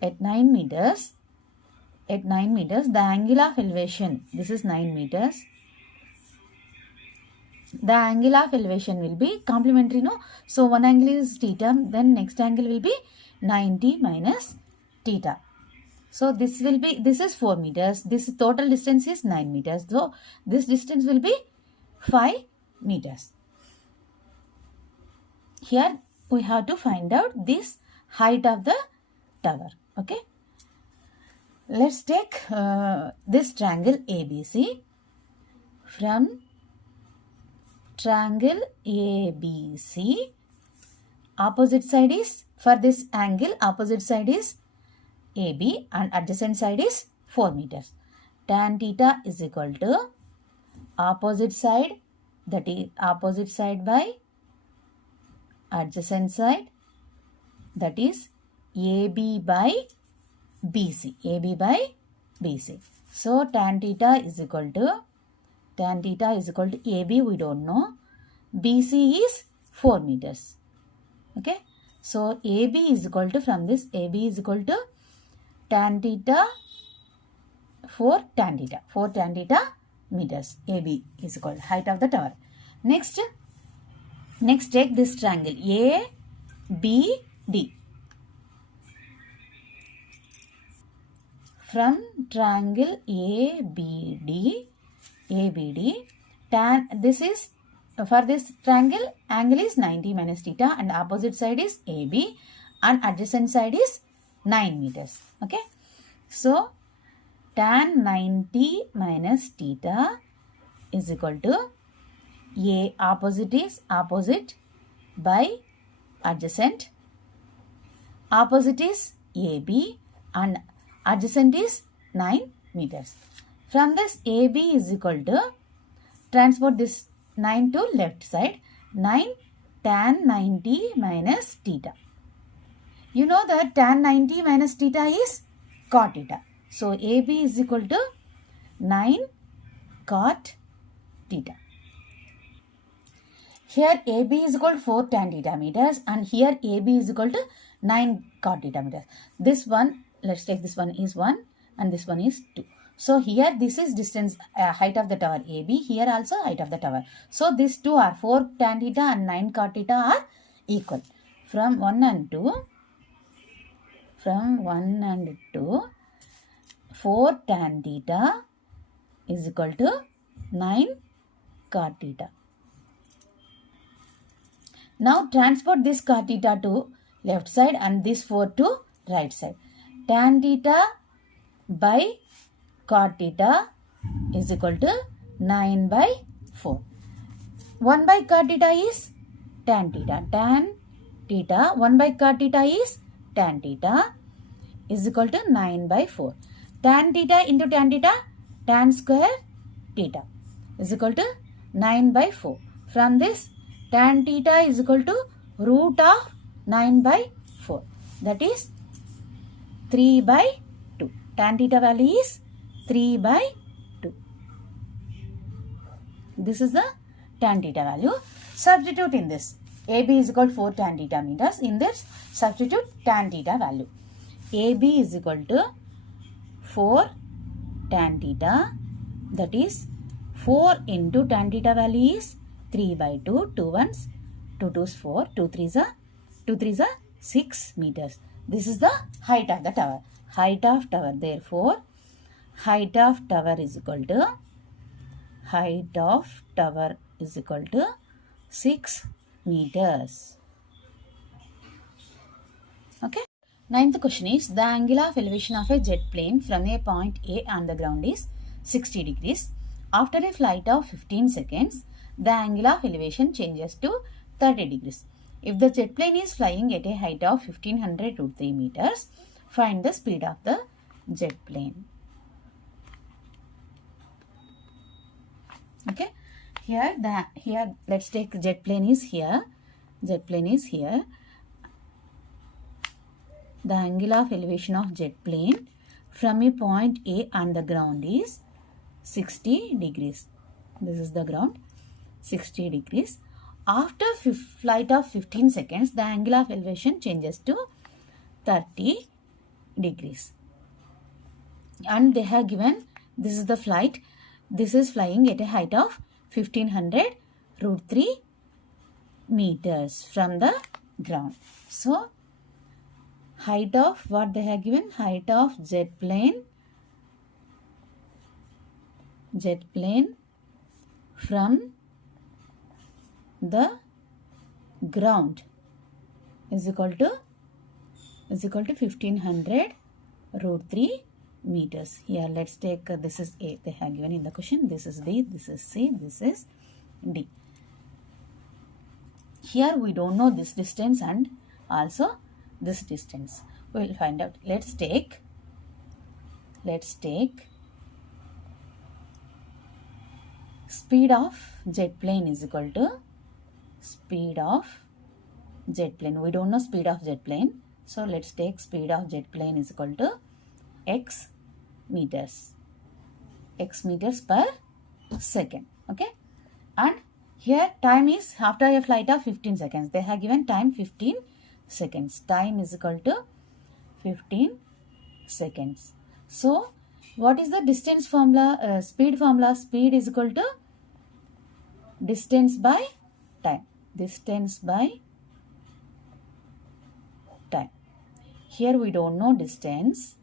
at 9 meters the angle of elevation, this is 9 meters, the angle of elevation will be complementary, no? So one angle is theta, then next angle will be 90 minus theta. So this is 4 meters, this total distance is 9 meters, so this distance will be 5 meters. Here we have to find out this height of the tower. Okay, let's take this triangle ABC. From triangle ABC, opposite side is, for this angle opposite side is AB and adjacent side is 4 meters. Tan theta is equal to opposite side, that is opposite side by adjacent side, that is AB by BC. AB by BC. So tan theta is equal to AB, we don't know. BC is 4 meters. Okay. So AB is equal to, from this AB is equal to tan theta 4 tan theta meters. AB is equal to height of the tower. Next take this triangle ABD. From triangle ABD, tan, this is, for this triangle angle is 90 minus theta and opposite side is AB and adjacent side is 9 meters. Okay. So tan 90 minus theta is equal to A, opposite is opposite by adjacent, opposite is AB and adjacent is 9 meters. From this AB is equal to, transport this 9 to left side, 9 tan 90 minus theta. You know that tan 90 minus theta is cot theta. So AB is equal to 9 cot theta. Here AB is equal to 4 tan theta meters and here AB is equal to 9 cot theta meters. This one, let's take this one is 1 and this one is 2. So here this is distance, height of the tower AB, here also height of the tower. So these two are 4 tan theta and 9 cot theta are equal. From 1 and 2, 4 tan theta is equal to 9 cot theta. Now transport this cot theta to left side and this 4 to right side. Tan theta by cot theta is equal to 9 by 4. 1 by cot theta is tan theta. Tan theta, 1 by cot theta is tan theta is equal to 9 by 4. Tan theta into tan theta, tan square theta is equal to 9 by 4. From this, tan theta is equal to root of 9 by 4. That is 3 by 2. Tan theta value is 3 by 2. This is the tan theta value. Substitute in this. AB is equal to 4 tan theta meters. In this, substitute tan theta value. AB is equal to 4 tan theta, that is 4 into tan theta value is 3 by 2, 2 ones, 2 2s 4, 2 3s are 6 meters. This is the height of the tower. Height of tower, therefore, height of tower is equal to 6 meters. Okay. Ninth question is, the angle of elevation of a jet plane from a point A on the ground is 60 degrees. After a flight of 15 seconds, the angle of elevation changes to 30 degrees. If the jet plane is flying at a height of 1500 root 3 meters, find the speed of the jet plane. Okay, here let's take jet plane is here. Jet plane is here. The angle of elevation of jet plane from a point A on the ground is 60 degrees. This is the ground, 60 degrees. After flight of 15 seconds, the angle of elevation changes to 30 degrees. And they have given, this is the flight. This is flying at a height of 1500 root 3 meters from the ground. So, height of what they have given? Height of jet plane from the ground is equal to 1500 root 3 meters. Here let's take this is A, they have given in the question. This is B, this is C, this is D. Here we don't know this distance and also this distance. We will find out. Let's take speed of jet plane is equal to speed of jet plane. We don't know speed of jet plane. So let's take speed of jet plane is equal to x meters per second. Okay, and here time is after a flight of 15 seconds. They have given time 15 seconds. Time is equal to 15 seconds. So what is the distance formula? Speed formula. Speed is equal to distance by time. Distance by time. Here we don't know distance.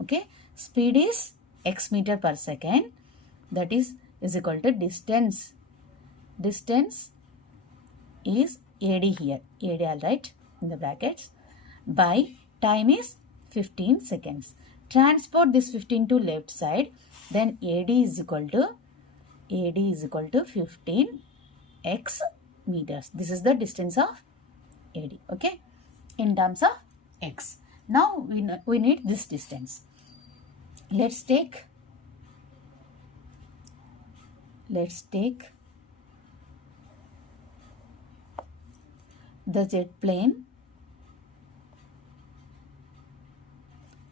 Okay, speed is x meter per second. That is equal to distance. Distance is AD here. AD, I'll write in the brackets. By time is 15 seconds. Transport this 15 to left side. Then AD is equal to 15 x meters. This is the distance of AD. Okay, in terms of x. Now we need this distance. Let's take the jet plane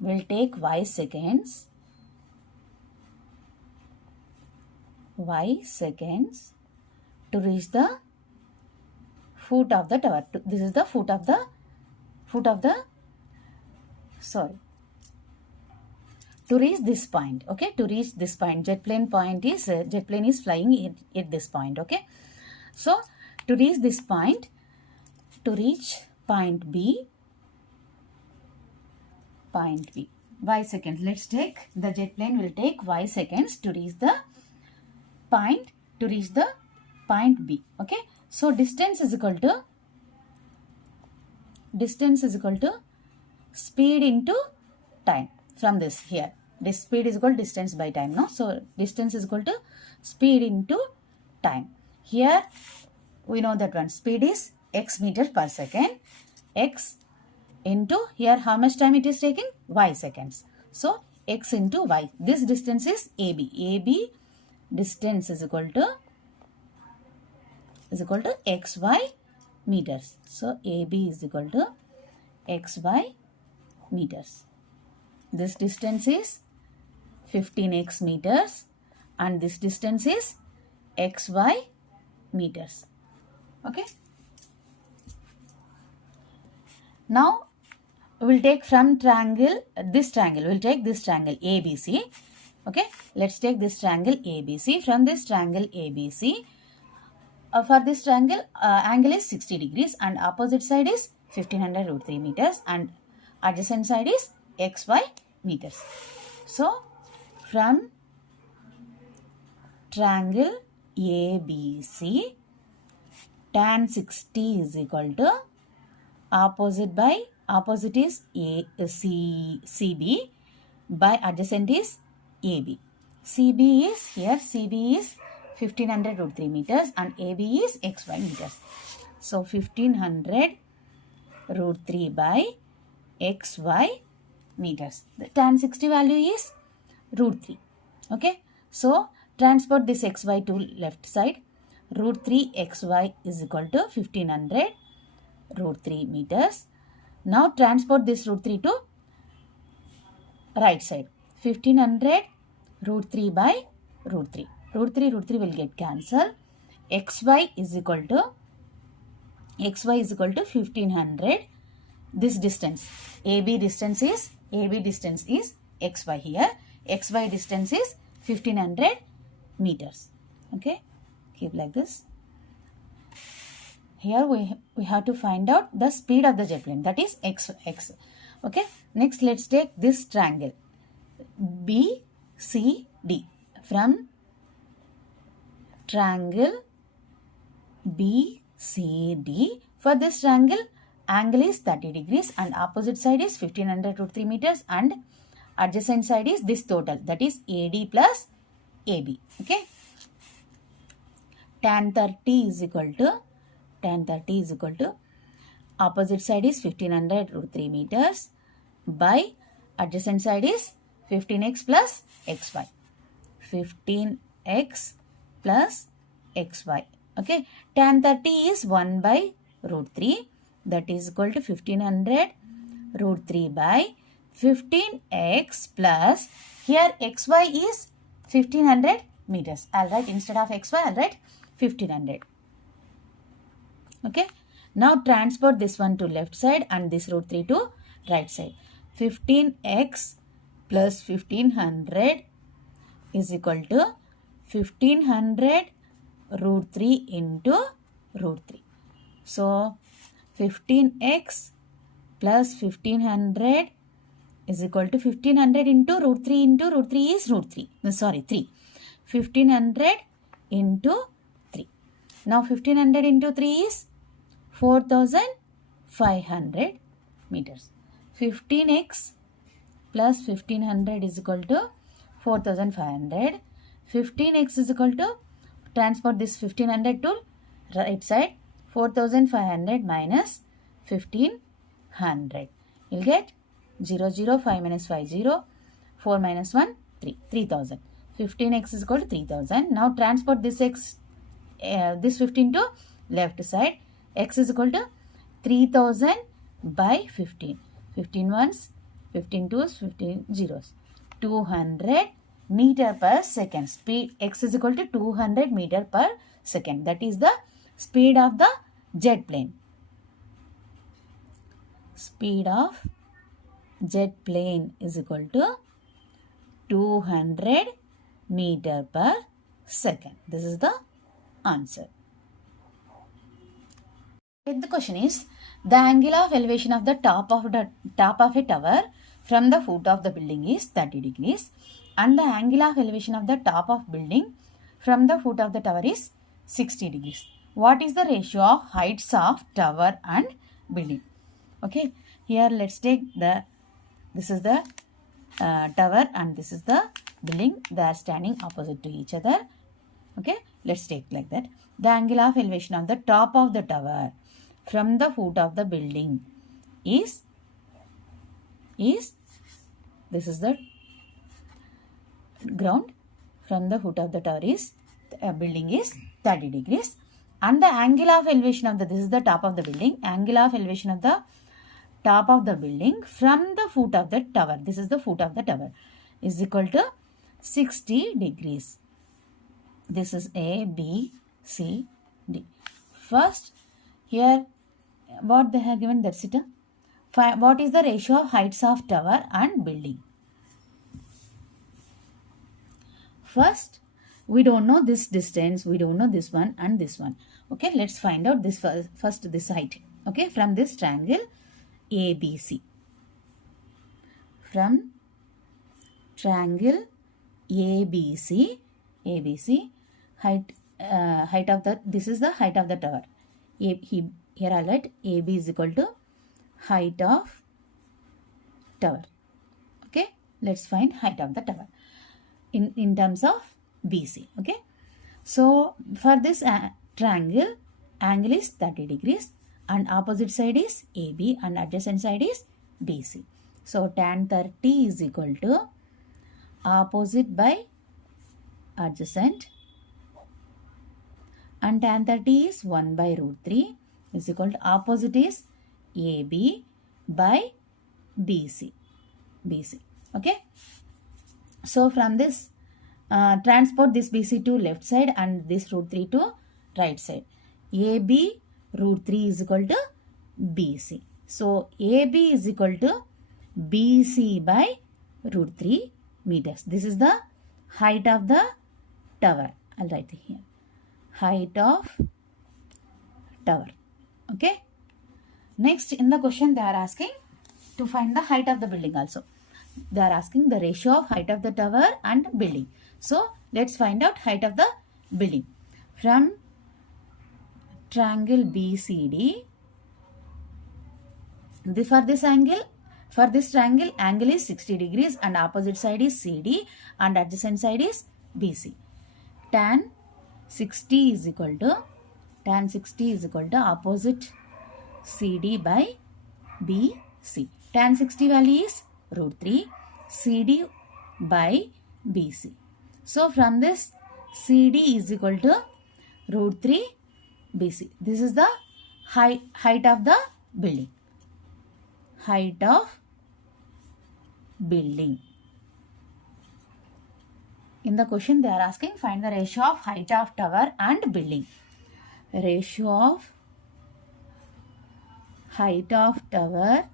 will take y seconds to reach the foot of the tower. This is the foot of the to reach this point. Okay, to reach this point, jet plane is flying at this point. Okay, so to reach this point, to reach point B, y seconds. Let's take the jet plane will take y seconds to reach the point B. Okay, so distance is equal to speed into time. From this here, this speed is equal to distance by time. No, so distance is equal to speed into time. Here we know that one, speed is x meters per second. X into here how much time it is taking? Y seconds. So x into y. This distance is AB. AB distance is equal to xy meters. So AB is equal to xy meters. This distance is 15x meters and this distance is xy meters. Okay. Now we will take from this triangle. We will take this triangle ABC. Okay. Let's take this triangle ABC. From this triangle ABC, for this triangle, angle is 60 degrees and opposite side is 1500 root 3 meters and adjacent side is xy meters. So from triangle ABC, tan 60 is equal to opposite by opposite is CB, by adjacent is AB. CB is here, CB is 1500 root 3 meters and AB is XY meters. So 1500 root 3 by XY meters. The tan 60 value is root 3. Okay. So transport this XY to left side. Root 3 XY is equal to 1500 root 3 meters. Now transport this root 3 to right side. 1500 root 3 by root 3. Root 3 will get cancelled. XY is equal to 1500. This distance AB distance is XY here. XY distance is 1500 meters. Okay, keep like this. Here we have to find out the speed of the jet plane, that is x. Okay, next let's take this triangle BCD. From triangle BCD, for this triangle angle is 30 degrees and opposite side is 1500 root 3 meters and adjacent side is this total, that is AD plus AB. Okay, tan 30 is equal to opposite side is 1500 root 3 meters by adjacent side is 15x plus xy. 15x plus xy. Okay, tan 30 is 1 by root 3, that is equal to 1500 root 3 by 15x plus, here xy is 1500 meters. I'll write instead of xy, I'll write 1500. Okay, now transport this one to left side and this root 3 to right side. 15x plus 1500 is equal to 1500 root 3 into root 3. So 15x plus 1500 is equal to 1500 into root 3 is root 3. Sorry, 3. 1500 into 3. Now 1500 into 3 is 4500 meters. 15x plus 1500 is equal to 4500. 15x is equal to, transport this 1500 to right side, 4500 minus 1500. You'll get 0, 0, 5 minus 5, 0, 4 minus 1, 3, 3000. 15x is equal to 3000. Now transport this x, this 15 to left side. X is equal to 3000 by 15. 15 ones, 15 twos, 15 zeros. 200 meter per second. Speed x is equal to 200 meter per second. That is the speed of the jet plane. Speed of jet plane is equal to 200 meter per second. This is the answer. The question is, the angle of elevation of the top of a tower from the foot of the building is 30 degrees and the angle of elevation of the top of building from the foot of the tower is 60 degrees. What is the ratio of heights of tower and building? Okay, here let's take this is the tower and this is the building. They are standing opposite to each other. Okay, let's take like that. The angle of elevation of the top of the tower from the foot of the building is this is the ground. From the foot of the tower is building is 30 degrees and the angle of elevation of this is the top of the building. Angle of elevation of the top of the building from the foot of the tower, this is the foot of the tower, is equal to 60 degrees. This is A, B, C, D. First, here what they have given, that's it. What is the ratio of heights of tower and building? First, we don't know this distance, we don't know this one and this one. Okay, let's find out this first this height. Okay, from this triangle ABC. From triangle ABC, height of the, this is the height of the tower. Here I write AB is equal to height of tower. Okay, let's find height of the tower in terms of BC. Okay, so for this triangle, angle is 30 degrees and opposite side is AB and adjacent side is BC. So tan 30 is equal to opposite by adjacent, and tan 30 is 1 by root 3 is equal to opposite is AB by BC. Okay, so from this transport this BC to left side and this root 3 to right side. AB root 3 is equal to BC. So AB is equal to BC by root 3 meters. This is the height of the tower. I'll write it here. Height of tower. Okay. Next, in the question they are asking to find the height of the building also. They are asking the ratio of height of the tower and building. So let's find out height of the building. From triangle BCD, for this triangle, angle is 60 degrees and opposite side is CD and adjacent side is BC. Tan 60 is equal to opposite CD by BC. Tan 60 value is root 3 CD by BC. So from this CD is equal to root 3 BC. This is the height of the building. Height of building. In the question they are asking find the ratio of height of tower and building. Ratio of height of tower,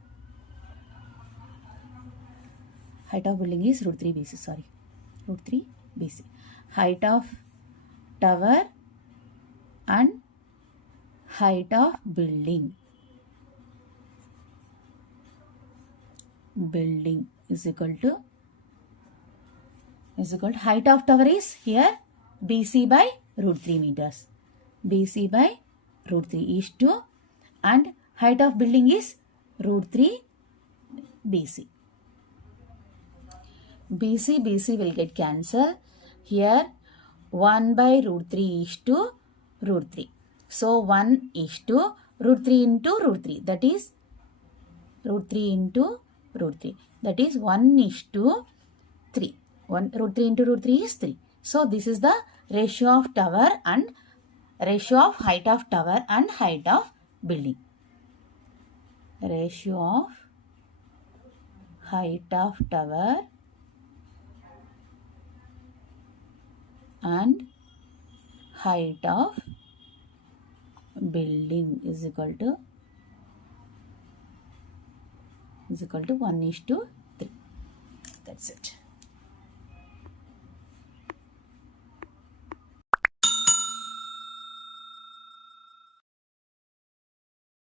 height of building is root 3 BC, sorry, root 3 BC. Height of tower and height of building. Building is equal to height of tower is here BC by root 3 meters. BC by root 3 is 2 and height of building is root 3 BC. BC will get cancelled. Here 1 by root 3 is to root 3. So 1 is to root 3 into root 3. That is root 3 into root 3. That is 1 is to 3. Root 3 into root 3 is 3. So this is the ratio of tower and ratio of height of tower and height of building. Ratio of height of tower and height of building is equal to 1 is to 3. That's it.